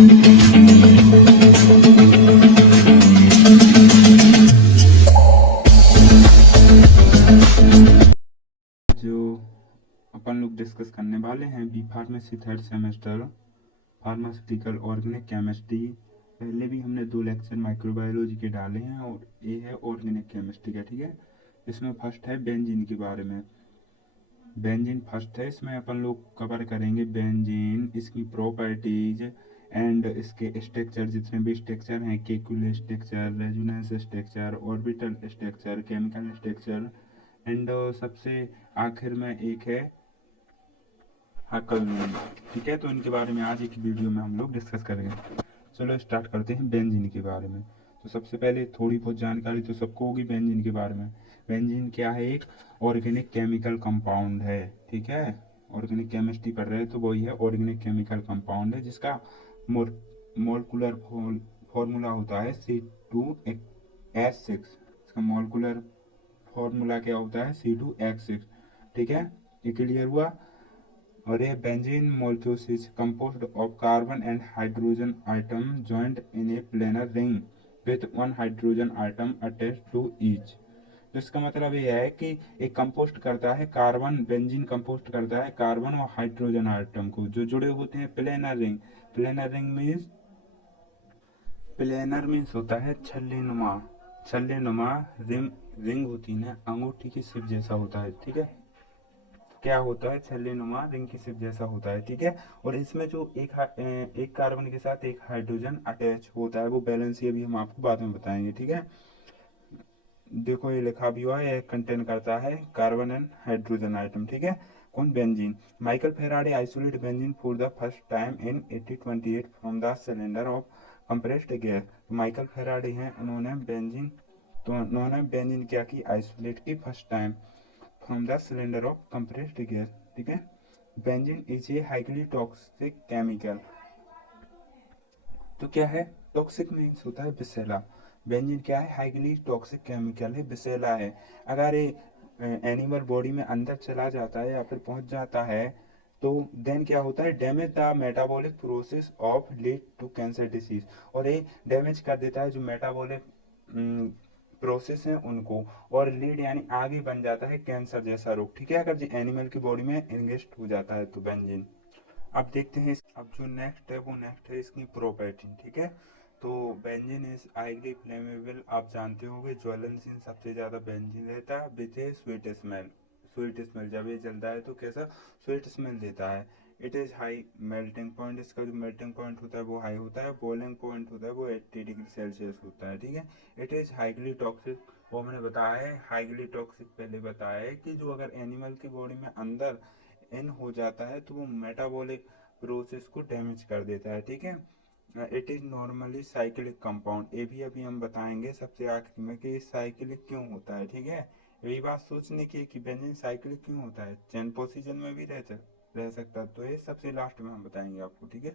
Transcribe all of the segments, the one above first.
जो अपन लोग डिस्कस करने वाले हैं B pharmacy third semester pharmaceutical organic chemistry. पहले भी हमने 2 लेक्चर माइक्रोबायोलॉजी के डाले हैं और ये है ऑर्गेनिक केमिस्ट्री का। ठीक है, इसमें फर्स्ट है बेंजीन के बारे में। बेंजीन फर्स्ट है, इसमें अपन लोग कवर करेंगे बेंजीन, इसकी प्रॉपर्टीज एंड इसके स्ट्रक्चर, जितने भी स्ट्रक्चर हैं, Kekule structure, resonance structure, orbital structure, chemical structure and सबसे आखिर में एक है हकलमैन। ठीक है, तो इनके बारे में आज एक वीडियो में हम लोग डिस्कस करेंगे। चलो स्टार्ट करते हैं बेंजीन के बारे में। तो सबसे पहले थोड़ी बहुत जानकारी तो सबको होगी बेंजीन के बारे में। बेंजीन क्या है? एक ऑर्गेनिक केमिकल कंपाउंड है। ठीक है, ऑर्गेनिक केमिस्ट्री पढ़ रहे हैं तो वही है ऑर्गेनिक केमिकल कंपाउंड है, जिसका मोलकुलर फॉर्मूला होता है C2H6। इसका मोलकुलर फॉर्मूला क्या होता है? C2H6। ठीक है, ये क्लियर हुआ। और ये benzene molecules is composed of carbon and hydrogen atom joined in a planar ring with one hydrogen atom attached to each। तो इसका मतलब ये है कि एक कंपोस्ट करता है कार्बन, बेंजीन कंपोस्ट करता है कार्बन और हाइड्रोजन आइटम को, जो जुड़े होते हैं प्लेनर रिंग। प्लेनर मीन्स होता है छल्ले नुमा रिंग होती है, अंगूठी की सिप जैसा होता है। ठीक है, क्या होता है? छल्लेनुमा रिंग की सिप जैसा होता है। ठीक है, और इसमें जो एक कार्बन के साथ एक हाइड्रोजन अटैच होता है, वो बैलेंस ये भी हम आपको बाद में बताएंगे। ठीक है, देखो ये लिखा भी हुआ है, ये कंटेन करता है कार्बन एंड हाइड्रोजन आइटम। ठीक है, कौन? Benzene. Michael Faraday isolate benzene for the first time in 1828 from the cylinder of compressed gas. Michael Faraday हैं, उन्होंने बेंजीन क्या की? आइसोलेट की first time from the cylinder of compressed gas. ठीक है, benzene is a highly toxic chemical. तो क्या है? टॉक्सिक मीन्स होता है विषैला। बेंजीन क्या है? हाईली टॉक्सिक केमिकल है, विषैला है। अगर ये एनिमल बॉडी में अंदर चला जाता है या फिर पहुंच जाता है तो देन क्या होता है? Damage the metabolic process of lead to cancer disease. और ये डैमेज कर देता है जो मेटाबॉलिक प्रोसेस है उनको, और लीड यानी आगे बन जाता है कैंसर जैसा रोग। ठीक है, अगर जो एनिमल की बॉडी में इंगेस्ट हो जाता है तो बेंजीन। अब देखते हैं अब जो नेक्स्ट है वो नेक्स्ट है इसकी प्रॉपर्टी। ठीक है, तो बेंजीन इज हाईली फ्लेमेबल। आप जानते होंगे ज्वलनशील सबसे ज्यादा बेंजीन रहता है विथ ए स्वीट स्मेल जब ये जलता है तो कैसा स्वीट स्मेल देता है। It is high melting point, इसका जो मेल्टिंग पॉइंट होता है वो हाई होता है। बॉइलिंग पॉइंट होता है वो 80 डिग्री सेल्सियस होता है। ठीक है, इट इज हाईली टॉक्सिक, वो मैंने बताया है हाईली टॉक्सिक, पहले बताया है कि जो अगर एनिमल की बॉडी में अंदर इन हो जाता है तो वो मेटाबॉलिक प्रोसेस को डैमेज कर देता है। ठीक है, it is normally cyclic compound. ये भी अभी हम बताएंगे सबसे आखिर में कि साइक्लिक क्यों होता है। ठीक है, यही बात सोचने की कि बेंजीन साइक्लिक क्यों होता है, चेन पोजीशन में भी रह सकता है, तो ये सबसे लास्ट में हम बताएंगे आपको। ठीक है,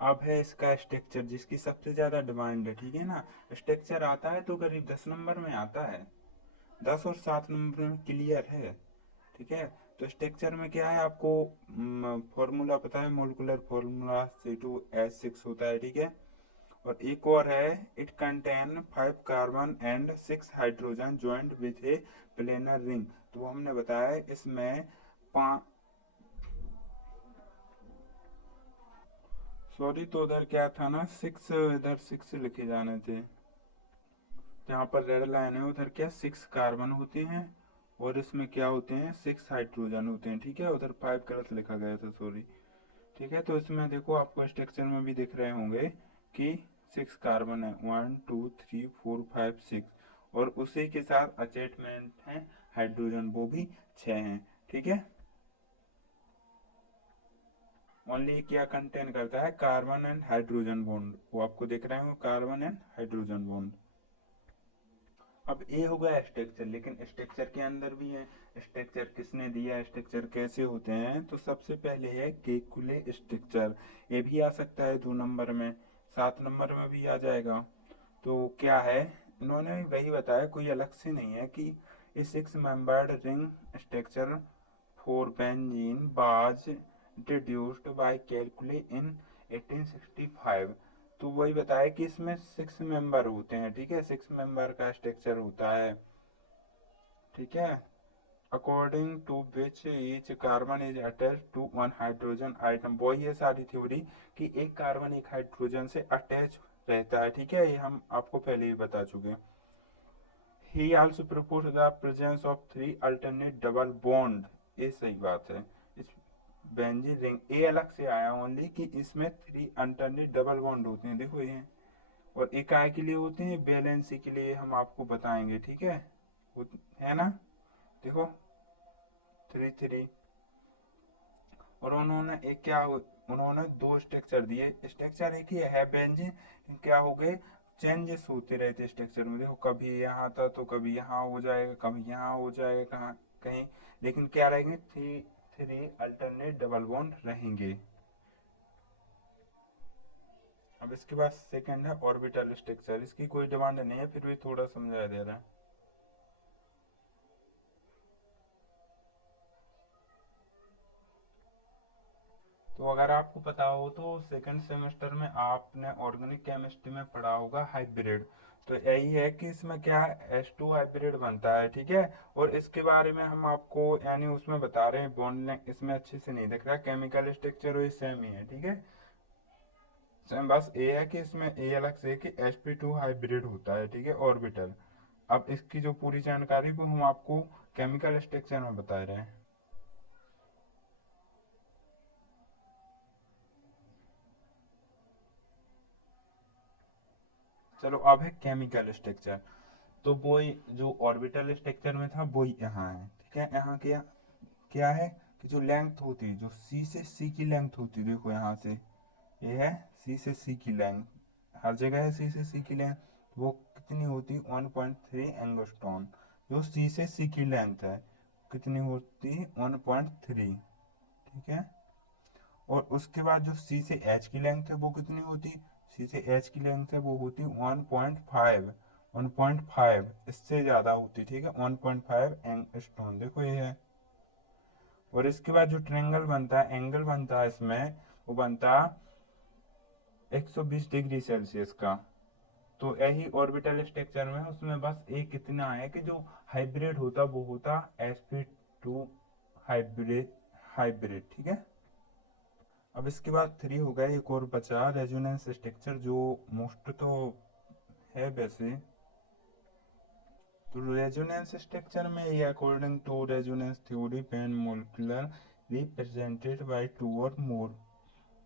अब है इसका स्ट्रक्चर जिसकी सबसे ज्यादा डिमांड है। ठीक है ना, स्ट्रक्चर आता है तो करीब 10 नंबर में आता है, 10 और 7 नंबर में क्लियर है। ठीक है, तो स्ट्रक्चर में क्या है आपको फॉर्मूला पता है? मोलिकुलर फॉर्मूला C2H6 होता है। ठीक है, और एक और है, it contain 5 carbon and 6 hydrogen joint with A planar ring. तो वो हमने बताया है इसमें सॉरी, तो उधर क्या था ना, 6, इधर 6 लिखे जाने थे, जहाँ पर रेड लाइन है उधर क्या 6 कार्बन होते हैं और इसमें क्या होते हैं 6 हाइड्रोजन होते हैं। ठीक है, उधर 5 गलत लिखा गया था, सॉरी। ठीक है, तो इसमें देखो आपको स्ट्रक्चर में भी दिख रहे होंगे कि 6 कार्बन है, 1 2 3 4 5 6, और उसी के साथ अटैचमेंट है हाइड्रोजन, वो भी 6 हैं। ठीक है, ओनली क्या कंटेन करता है? कार्बन एंड हाइड्रोजन बॉन्ड, वो आपको दिख रहे हो, कार्बन एंड हाइड्रोजन बॉन्ड। अब ये हो गया स्ट्रक्चर, लेकिन स्ट्रक्चर के अंदर भी है। स्ट्रक्चर किसने दिया? स्ट्रक्चर कैसे होते हैं? तो सबसे पहले है केकुले स्ट्रक्चर, ये भी आ सकता है 2 नंबर में, 7 नंबर में भी आ जाएगा। तो क्या है, इन्होंने वही बताया, कोई अलग से नहीं है कि ये 6 membered ring structure for benzene was introduced by Calculi in 1865। तो वही बताया कि इसमें 6 मेंबर होते हैं, ठीक है, 6 मेंबर का स्ट्रक्चर होता है, ठीक है, according to which each carbon is attach to one hydrogen item. वही है सारी थ्योरी कि एक कार्बन एक हाइड्रोजन से अटैच रहता है, ठीक है, ये हम आपको पहले ही बता चुके हैं। He also proposed the presence of 3 alternate double bond। ये सही बात है, इस बेंजीन रिंग ए अलग से आया ओनली कि इसमें 3 अल्टरनेट डबल बॉन्ड होते हैं, देखो ये, और एक काय के लिए होते हैं, बैलेंसी के लिए हम आपको बताएंगे, ठीक है ना, देखो 3 3। और उन्होंने एक क्या उन्होंने दो स्ट्रक्चर दिए, स्ट्रक्चर एक ही है बेंजीन, क्या हो गए, चेंजेस होते रहते स्ट्रक्चर में, देखो कभी यहाँ था तो कभी यहाँ हो जाएगा, कभी यहाँ हो जाएगा, कहाँ कहीं, लेकिन क्या रहेंगे, 3 अल्टरनेट डबल बॉन्ड रहेंगे। अब इसके बाद सेकंड है ऑर्बिटल स्ट्रक्चर, इसकी कोई डिमांड नहीं है, फिर भी थोड़ा समझाया दे रहा है। तो अगर आपको पता हो तो सेकंड सेमेस्टर में आपने ऑर्गेनिक केमिस्ट्री में पढ़ा होगा हाइब्रिड। तो यही है कि इसमें क्या है, H2 हाइब्रिड बनता है, ठीक है, और इसके बारे में हम आपको यानी उसमें बता रहे हैं, बॉन्ड लेंथ इसमें अच्छे से नहीं दिख रहा, केमिकल स्ट्रक्चर वही सेम ही है, ठीक है, सेम, बस ये है कि इसमें ये अलग से है कि sp2 हाइब्रिड होता है, ठीक है, ऑर्बिटल। अब इसकी जो पूरी जानकारी वो हम आपको केमिकल स्ट्रक्चर में बता रहे हैं। चलो अब है केमिकल स्ट्रक्चर। तो वो जो ऑर्बिटल स्ट्रक्चर में था वो यहाँ है, ठीक है, यहाँ क्या क्या है कि जो लेंथ होती है, जो सी से सी की लेंथ होती है, देखो यहाँ से ये है सी से सी की लेंथ, हर जगह है सी से सी की लेंथ, वो कितनी होती है, 1.3 एंगस्ट्रॉन। जो सी से सी की लेंथ है कितनी होती है, 1.3, ठीक है, और उसके बाद जो सी से एच की लेंथ है वो कितनी होती, सी से एच की लेंथ है वो होती 1.5, 1.5 इससे ज़्यादा होती, ठीक है, 1.5 एंगस्ट्रॉन, देखो ये है। और इसके बाद जो ट्रेंगल बनता है, एंगल बनता है इसमें, वो बनता 120 डिग्री सेल्सियस का। तो यही ऑर्बिटल स्ट्रक्चर में उसमें बस एक कितना है कि जो हाइब्रिड होता वो होता sp2 हाइब्रिड, हाइब्रिड, ठीक है। अब इसके बाद 3 हो गए, एक और बचा रेजोनेंस स्ट्रक्चर, जो मोस्ट तो है वैसे। तो रेजोनेंस स्ट्रक्चर में ये according to resonance theory pen molecular represented by 2 or मोर।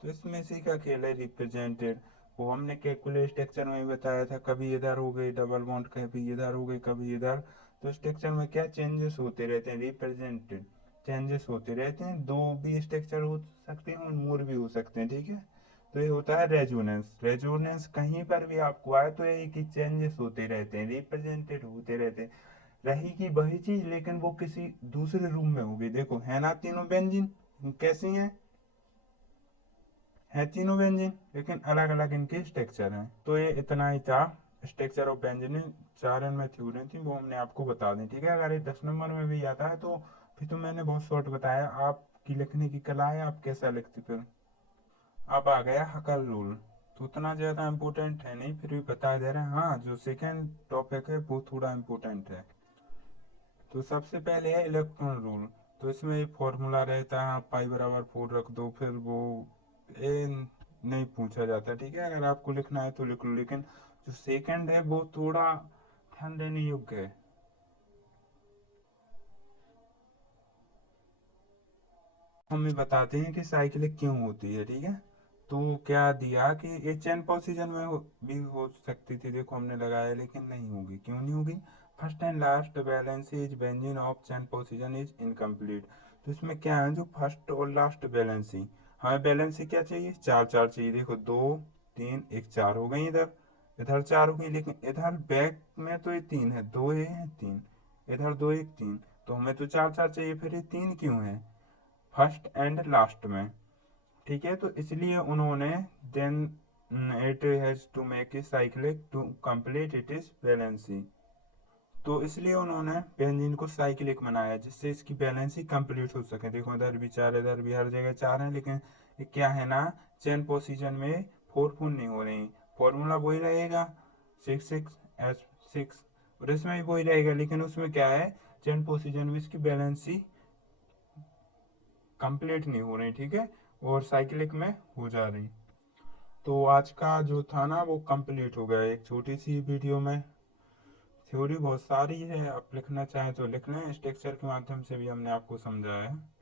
तो इसमें इसी का खेल है, रिप्रेजेंटेड, वो हमने कैलकुलेट स्ट्रक्चर में भी बताया था, कभी इधर हो गई डबल बॉन्ड, कभी इधर हो गई, कभी इधर। तो स्ट्रक्चर में क्या चेंजेस होते रहते हैं, रिप्रेजेंटेड चेंजेस होते रहते हैं, दो भी स्ट्रक्चर हो सकते हैं और मोर भी हो सकते हैं, ठीक है। तो ये होता है रेजोनेंस। रेजोनेंस कहीं पर भी आपको आए तो ये कि चेंजेस होते रहते हैं, रिप्रेजेंटेड होते रहते हैं, रहेगी वही चीज लेकिन वो किसी दूसरे रूम में होगी, देखो है ना तीनों बेंजीन कैसी हैं, है तीनों बेंजीन लेकिन अलग अलग इनके स्ट्रक्चर हैं। तो ये इतना ही था स्ट्रक्चर ऑफ बेंजीन, 4 इनमें थ्योरी थी वो हमने आपको बता दी, ठीक है। अगर ये 10 नंबर में भी आता है तो फिर तो मैंने बहुत शॉर्ट बताया, आपकी लिखने की कला है, आप कैसा लिखते फिर। अब आ गया हकल रूल। तो उतना ज़्यादा इम्पोर्टेंट है नहीं, फिर भी बता दे रहे हैं, हाँ जो सेकेंड टॉपिक है वो थोड़ा इम्पोर्टेंट है। तो सबसे पहले है इलेक्ट्रॉन रूल। तो इसमें एक फॉर्मूला रहता है, आप पाई बराबर 4 रख दो, फिर वो ए नहीं पूछा जाता, ठीक है, अगर आपको लिखना है तो लिख लो, लेकिन जो सेकंड है वो थोड़ा ध्यान देने योग्य है। हमें बताते हैं कि साइकिलिक क्यों होती है, ठीक है। तो क्या दिया कि ये चेन पोजीशन में भी हो सकती थी, देखो हमने लगाया लेकिन नहीं होगी, क्यों नहीं होगी, first and last balance is benzene of chain position is incomplete. तो इसमें क्या है, जो फर्स्ट और लास्ट बैलेंसी, हमें बैलेंसी क्या चाहिए, चार चार चाहिए, देखो 2 3 1 4 हो गई, इधर इधर 4 हो गई, लेकिन इधर बैक में तो ये 3 है, 2 ये है 3, इधर 2 1 3, तो हमें तो चार चार चाहिए, फिर ये 3 क्यों है फर्स्ट एंड लास्ट में, ठीक है। तो इसलिए उन्होंने then it has to make a cyclic to complete it is valency. तो इसलिए उन्होंने बेंजीन को साइक्लिक बनाया जिससे इसकी बैलेंसी कंप्लीट हो सके, देखो इधर भी चार, इधर भी, हर जगह चार है, लेकिन ये क्या है ना चेन पोजीशन में 4 4 नहीं हो रहे हैं। फॉर्मूला वही रहेगा 6 6 S 6, और इसमें भी वही रहेगा, लेकिन उसमें क्या है, चेन पोजीशन में इसकी बैलेंस ही कंप्लीट नहीं हो रही, ठीक है, और साइक्लिक में हो जा रही। तो आज का जो था ना वो कंप्लीट हो गया एक छोटी सी वीडियो में। थ्योरी बहुत सारी है, आप लिखना चाहें तो लिख लें, स्ट्रक्चर के माध्यम से भी हमने आपको समझाया है।